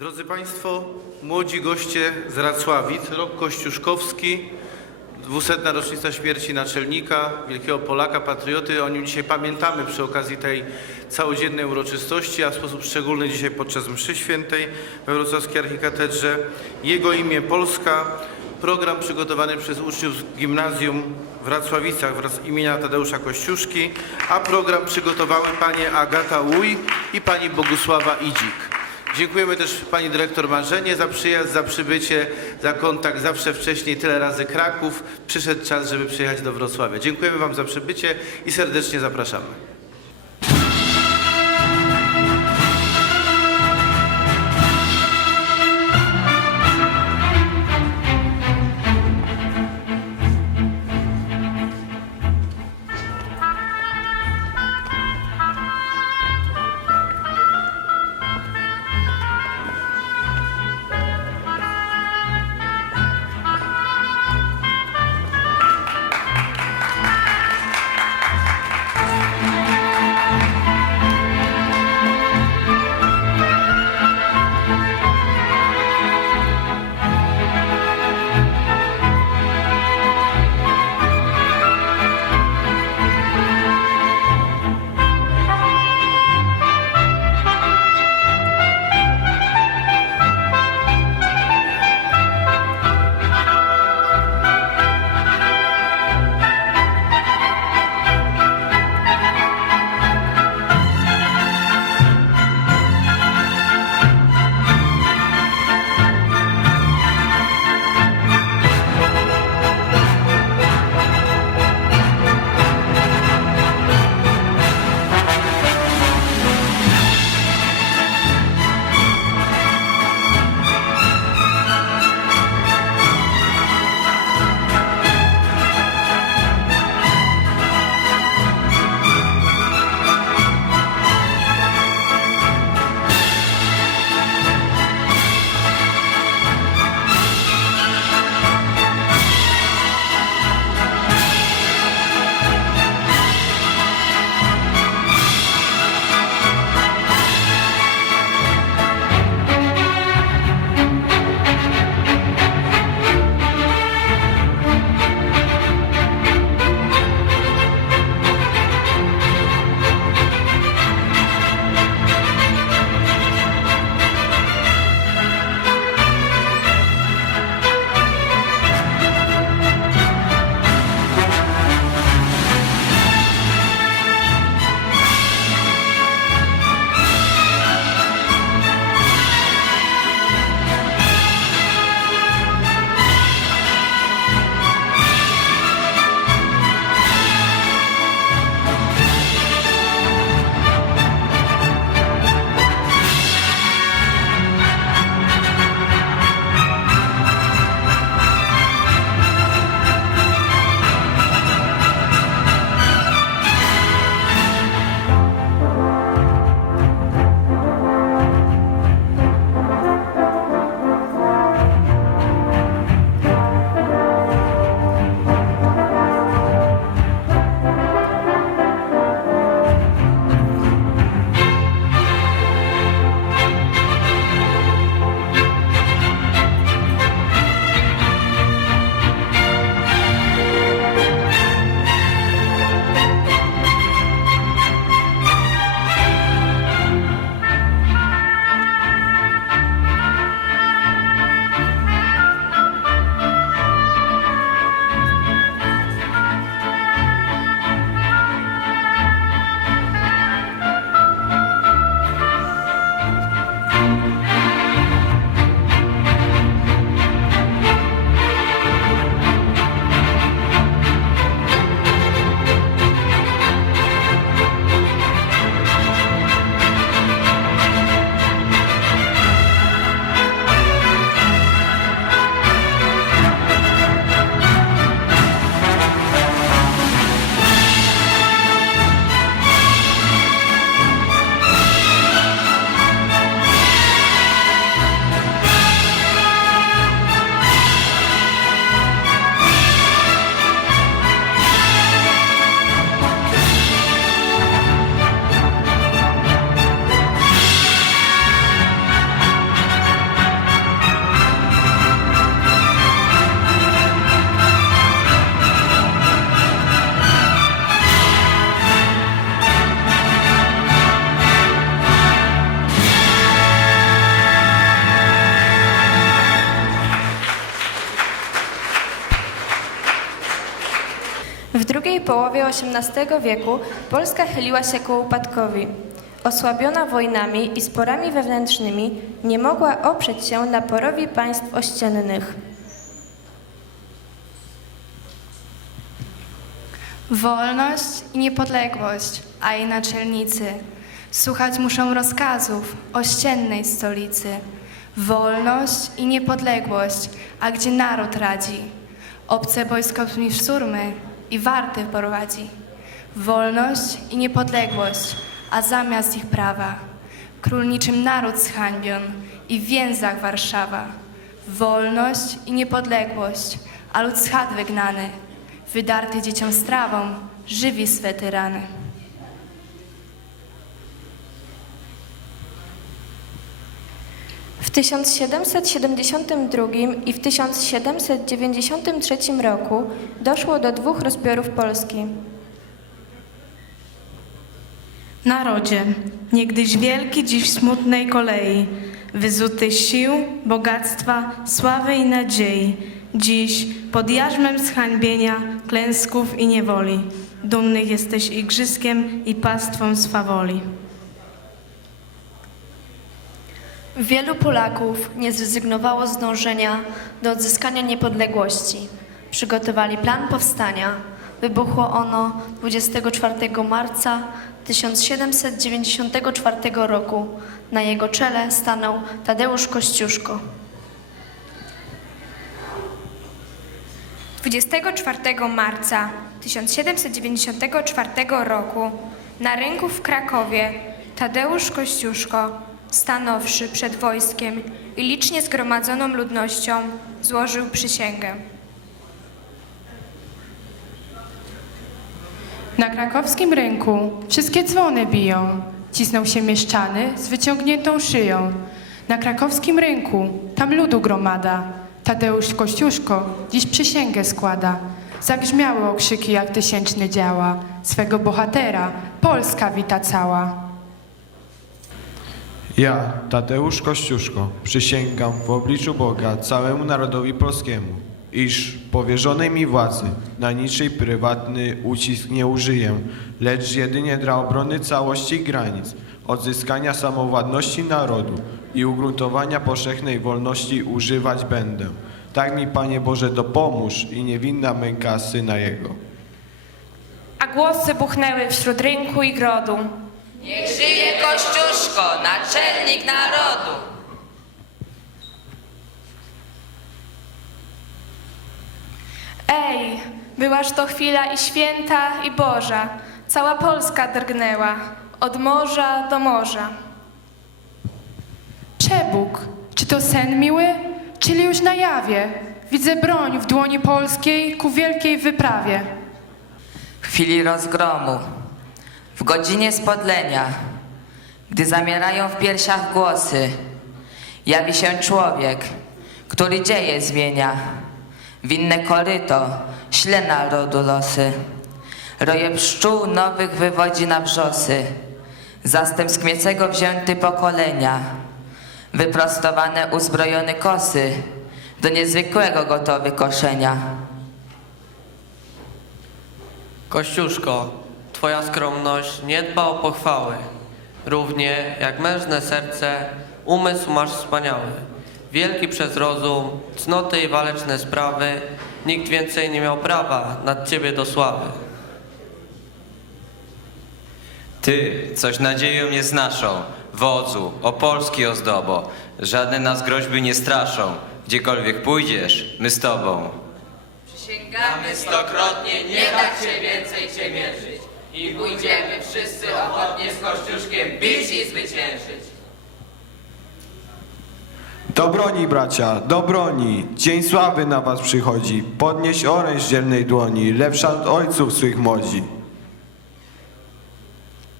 Drodzy Państwo, młodzi goście z Racławic, rok kościuszkowski, 200. rocznica śmierci naczelnika, wielkiego Polaka, patrioty. O nim dzisiaj pamiętamy przy okazji tej całodziennej uroczystości, a w sposób szczególny dzisiaj podczas mszy świętej we Wrocławskiej Archikatedrze. Jego imię Polska, program przygotowany przez uczniów z gimnazjum w Racławicach wraz imienia Tadeusza Kościuszki, a program przygotowały panie Agata Łuj i pani Bogusława Idzik. Dziękujemy też pani dyrektor Marzenie za przyjazd, za przybycie, za kontakt. Zawsze wcześniej tyle razy Kraków. Przyszedł czas, żeby przyjechać do Wrocławia. Dziękujemy wam za przybycie i serdecznie zapraszamy. Połowie XVIII wieku Polska chyliła się ku upadkowi. Osłabiona wojnami i sporami wewnętrznymi, nie mogła oprzeć się naporowi państw ościennych. Wolność i niepodległość, a jej naczelnicy słuchać muszą rozkazów ościennej stolicy. Wolność i niepodległość, a gdzie naród radzi, obce wojsko mi szturmy i warty prowadzi. Wolność i niepodległość, a zamiast ich prawa, król niczym naród zhańbion i w więzach Warszawa. Wolność i niepodległość, a lud z chat wygnany, wydarty dzieciom strawą, żywi swe tyrany. W 1772 i w 1793 roku doszło do dwóch rozbiorów Polski. Narodzie, niegdyś wielki, dziś smutnej kolei, wyzuty sił, bogactwa, sławy i nadziei, dziś pod jarzmem zhańbienia, klęsków i niewoli, dumnych jesteś igrzyskiem i pastwą swawoli. Wielu Polaków nie zrezygnowało z dążenia do odzyskania niepodległości. Przygotowali plan powstania. Wybuchło ono 24 marca 1794 roku. Na jego czele stanął Tadeusz Kościuszko. 24 marca 1794 roku na rynku w Krakowie Tadeusz Kościuszko, stanowszy przed wojskiem i licznie zgromadzoną ludnością, złożył przysięgę. Na krakowskim rynku wszystkie dzwony biją. Cisną się mieszczany z wyciągniętą szyją. Na krakowskim rynku tam ludu gromada. Tadeusz Kościuszko dziś przysięgę składa. Zagrzmiały okrzyki jak tysięczne działa. Swego bohatera Polska wita cała. Ja, Tadeusz Kościuszko, przysięgam w obliczu Boga całemu narodowi polskiemu, iż powierzonej mi władzy na niczej prywatny ucisk nie użyję, lecz jedynie dla obrony całości granic, odzyskania samowładności narodu i ugruntowania powszechnej wolności używać będę. Tak mi, Panie Boże, dopomóż i niewinna męka Syna Jego. A głosy buchnęły wśród rynku i grodu. Niech żyje Kościuszko, naczelnik narodu! Ej, byłaż to chwila i święta, i Boża. Cała Polska drgnęła, od morza do morza. Przebóg, czy to sen miły, czyli już na jawie? Widzę broń w dłoni polskiej ku wielkiej wyprawie. W chwili rozgromu, w godzinie spodlenia, gdy zamierają w piersiach głosy, jawi się człowiek, który dzieje zmienia. Winne koryto śle narodu losy. Roje pszczół nowych wywodzi na wrzosy. Zastęp z kmiecego wzięty pokolenia. Wyprostowane uzbrojone kosy, do niezwykłego gotowy koszenia. Kościuszko, Twoja skromność nie dba o pochwały. Równie jak mężne serce, umysł masz wspaniały. Wielki przez rozum, cnoty i waleczne sprawy, nikt więcej nie miał prawa nad Ciebie do sławy. Ty, coś nadzieją nie znaszą, wodzu, o Polski ozdobo, żadne nas groźby nie straszą, gdziekolwiek pójdziesz, my z tobą. Przysięgamy stokrotnie nie dać się więcej ciemierzyć i pójdziemy wszyscy ochotnie z Kościuszkiem bić i zwyciężyć. Do broni, bracia, do broni! Dzień sławy na was przychodzi. Podnieś oręż dzielnej dłoni, lepsza od ojców swych młodzi.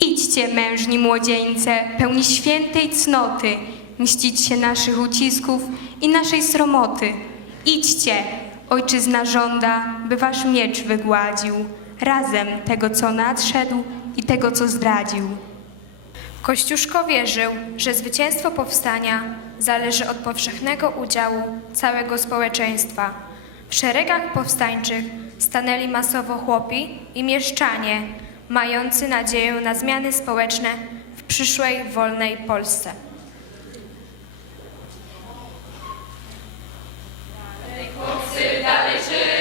Idźcie, mężni młodzieńce, pełni świętej cnoty, mścić się naszych ucisków i naszej sromoty. Idźcie, ojczyzna żąda, by wasz miecz wygładził, razem tego, co nadszedł i tego, co zdradził. Kościuszko wierzył, że zwycięstwo powstania zależy od powszechnego udziału całego społeczeństwa. W szeregach powstańczych stanęli masowo chłopi i mieszczanie, mający nadzieję na zmiany społeczne w przyszłej wolnej Polsce. Czwartego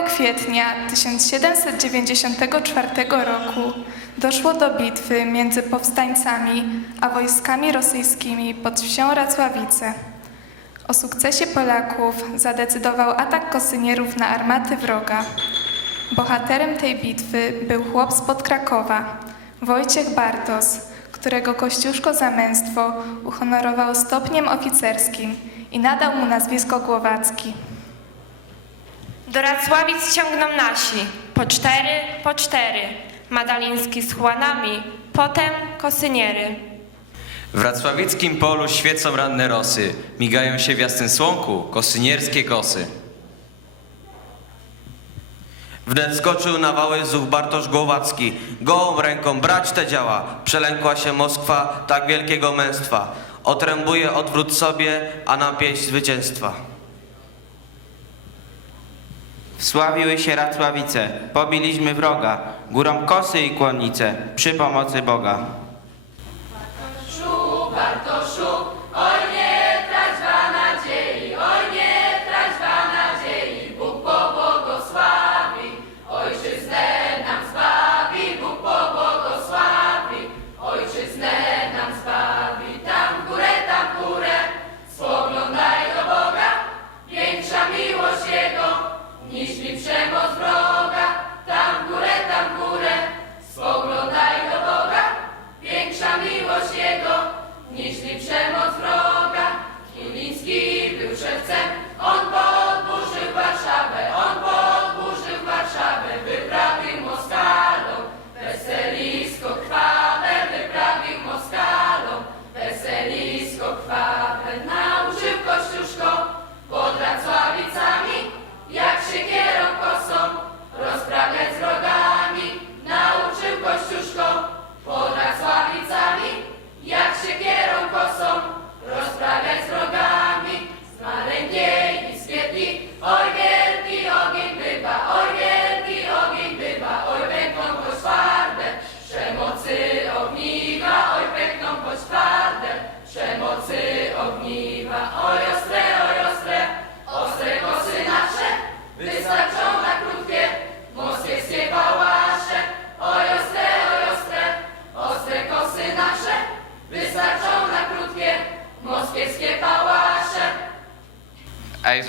kwietnia 1794 roku doszło do bitwy między powstańcami a wojskami rosyjskimi pod wsią Racławice. O sukcesie Polaków zadecydował atak kosynierów na armaty wroga. Bohaterem tej bitwy był chłop spod Krakowa, Wojciech Bartos, którego Kościuszko za męstwo uhonorował stopniem oficerskim i nadał mu nazwisko Głowacki. Do Racławic ciągną nasi, po cztery, po cztery. Madaliński z chłanami, potem kosyniery. W racławickim polu świecą ranne rosy, migają się w jasnym słonku kosynierskie kosy. Wnet skoczył na wały zuch Bartosz Głowacki. Gołą ręką brać te działa. Przelękła się Moskwa tak wielkiego męstwa. Otrębuje odwrót sobie, a nam pieśń zwycięstwa. Wsławiły się Racławice, pobiliśmy wroga, górą kosy i kłonice, przy pomocy Boga.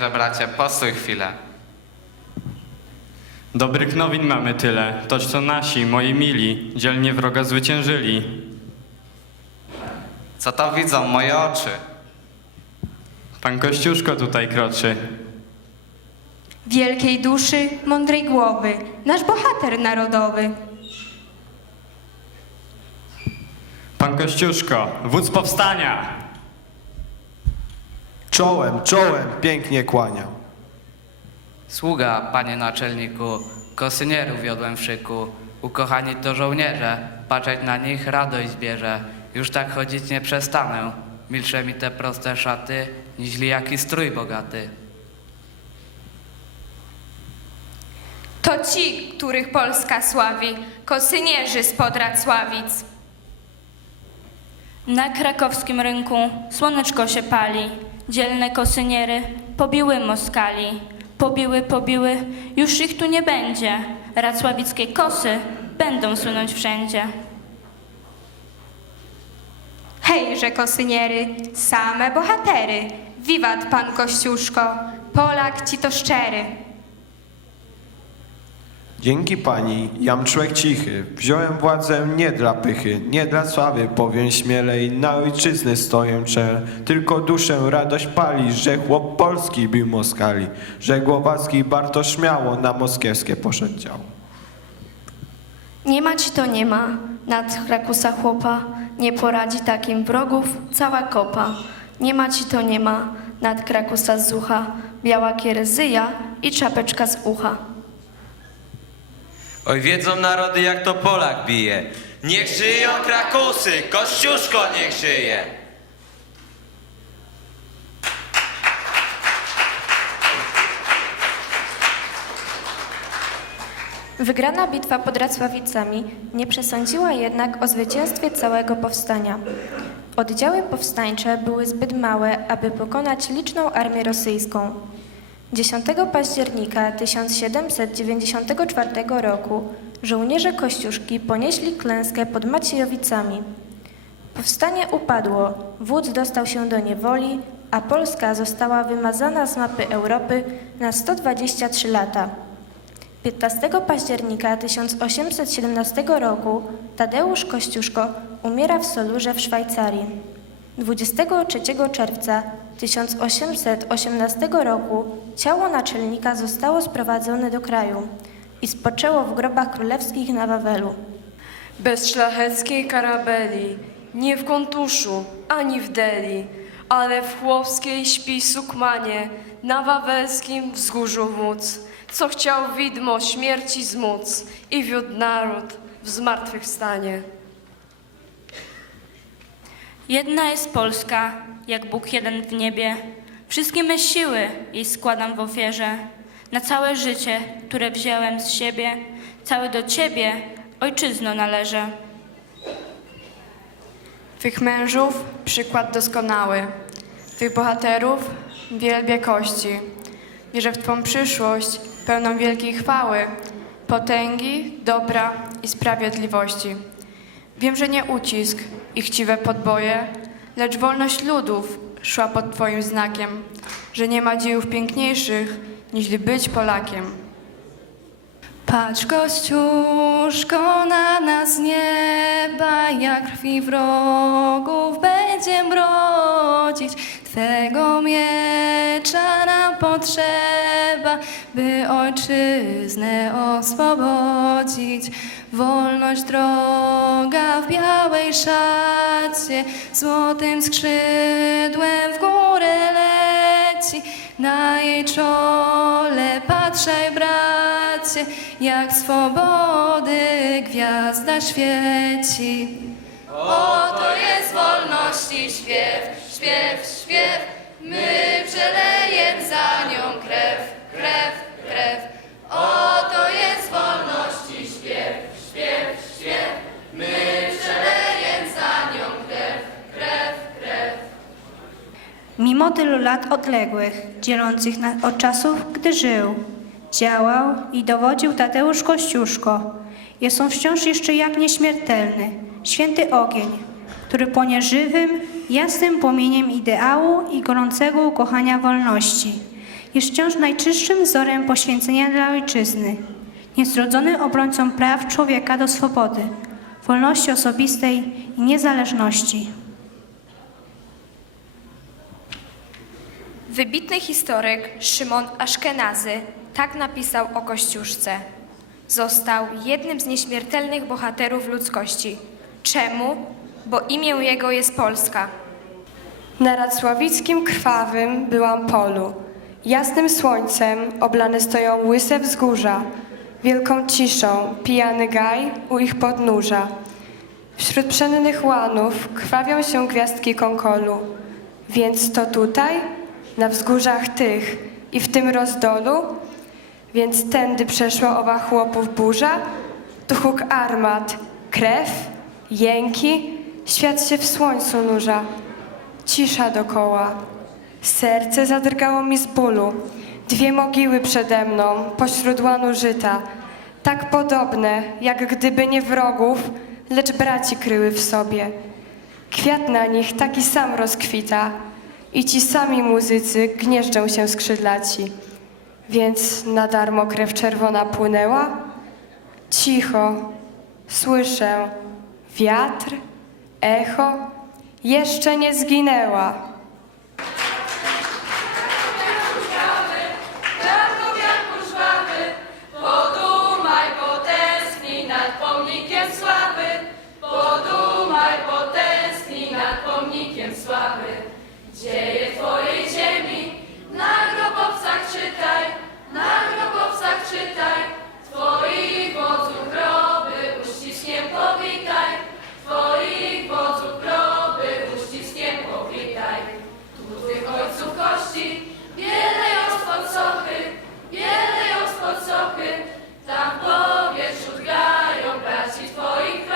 Ejże bracie, postój chwilę. Dobrych nowin mamy tyle, toć to nasi, moi mili, dzielnie wroga zwyciężyli. Co to widzą moje oczy? Pan Kościuszko tutaj kroczy. Wielkiej duszy, mądrej głowy, nasz bohater narodowy. Pan Kościuszko, wódz powstania! Czołem, czołem, pięknie kłaniam. Sługa, panie naczelniku, kosynierów wiodłem w szyku. Ukochani to żołnierze, patrzeć na nich radość bierze. Już tak chodzić nie przestanę. Milsze mi te proste szaty, niźli jaki strój bogaty. To ci, których Polska sławi, kosynierzy spod Racławic. Na krakowskim rynku słoneczko się pali. Dzielne kosyniery pobiły Moskali. Pobiły, pobiły, już ich tu nie będzie. Racławickie kosy będą słynąć wszędzie. Hejże kosyniery, same bohatery. Wiwat pan Kościuszko, Polak ci to szczery. Dzięki pani, jam człowiek cichy, wziąłem władzę nie dla pychy, nie dla sławy, powiem śmielej, na ojczyznę stoję czel, tylko duszę radość pali, że chłop polski bił Moskali, że Głowacki bardzo śmiało na moskiewskie poszedł dział. Nie ma ci to nie ma, nad Krakusa chłopa, nie poradzi takim wrogów cała kopa. Nie ma ci to nie ma, nad Krakusa zucha, biała kieryzyja i czapeczka z ucha. Oj, wiedzą narody, jak to Polak bije. Niech żyją Krakusy, Kościuszko niech żyje. Wygrana bitwa pod Racławicami nie przesądziła jednak o zwycięstwie całego powstania. Oddziały powstańcze były zbyt małe, aby pokonać liczną armię rosyjską. 10 października 1794 roku żołnierze Kościuszki ponieśli klęskę pod Maciejowicami. Powstanie upadło, wódz dostał się do niewoli, a Polska została wymazana z mapy Europy na 123 lata. 15 października 1817 roku Tadeusz Kościuszko umiera w Solurze w Szwajcarii. 23 czerwca 1818 roku ciało naczelnika zostało sprowadzone do kraju i spoczęło w grobach królewskich na Wawelu. Bez szlacheckiej karabeli, nie w kontuszu, ani w Deli, ale w chłopskiej śpi sukmanie, na wawelskim wzgórzu wódz, co chciał widmo śmierci zmóc i wiódł naród w zmartwychwstanie. Jedna jest Polska, jak Bóg jeden w niebie. Wszystkie me siły jej składam w ofierze. Na całe życie, które wziąłem z siebie, całe do Ciebie, ojczyzno należy. Twych mężów przykład doskonały, Twych bohaterów wielbie kości. Wierzę w Twą przyszłość, pełną wielkiej chwały, potęgi, dobra i sprawiedliwości. Wiem, że nie ucisk i chciwe podboje, lecz wolność ludów szła pod Twoim znakiem, że nie ma dziejów piękniejszych, niż być Polakiem. Patrz, Kościuszko, na nas nieba, jak krwi wrogów będziem brodzić. Twego miecza nam potrzeba, by ojczyznę oswobodzić. Wolność droga w białej szacie, złotym skrzydłem w górę leci. Na jej czole patrzaj, bracie, jak swobody gwiazda świeci. Oto jest wolności śpiew, śpiew, śpiew. My tylu lat odległych, dzielących nas od czasów, gdy żył, działał i dowodził Tadeusz Kościuszko, jest on wciąż jeszcze jak nieśmiertelny, święty ogień, który płonie żywym, jasnym płomieniem ideału i gorącego ukochania wolności. Jest wciąż najczystszym wzorem poświęcenia dla ojczyzny, niezrodzonym obrońcą praw człowieka do swobody, wolności osobistej i niezależności. Wybitny historyk Szymon Aszkenazy tak napisał o Kościuszce. Został jednym z nieśmiertelnych bohaterów ludzkości. Czemu? Bo imię jego jest Polska. Na racławickim krwawym byłam polu. Jasnym słońcem oblane stoją łyse wzgórza. Wielką ciszą pijany gaj u ich podnóża. Wśród pszennych łanów krwawią się gwiazdki konkolu. Więc to tutaj, na wzgórzach tych i w tym rozdolu, więc tędy przeszła owa chłopów burza, tu huk armat, krew, jęki, świat się w słońcu nurza. Cisza dokoła. Serce zadrgało mi z bólu. Dwie mogiły przede mną, pośród łanu żyta. Tak podobne, jak gdyby nie wrogów, lecz braci kryły w sobie. Kwiat na nich taki sam rozkwita i ci sami muzycy gnieżdżą się skrzydlaci. Więc na darmo krew czerwona płynęła, cicho, słyszę wiatr, echo, jeszcze nie zginęła. czytaj, na grobowcach czytaj, Twoich wodzów groby uściskiem powitaj, Twoich wodzów groby uściskiem powitaj. Tu tych ojców kości, wiele ją spod sochy, wiele ją spod sochy, tam w powietrzu grają braci Twoich groby.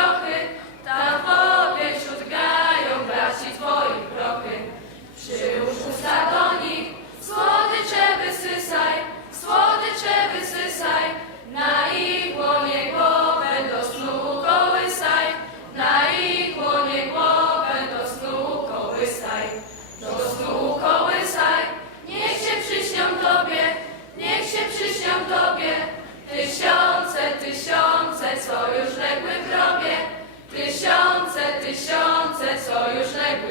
You już.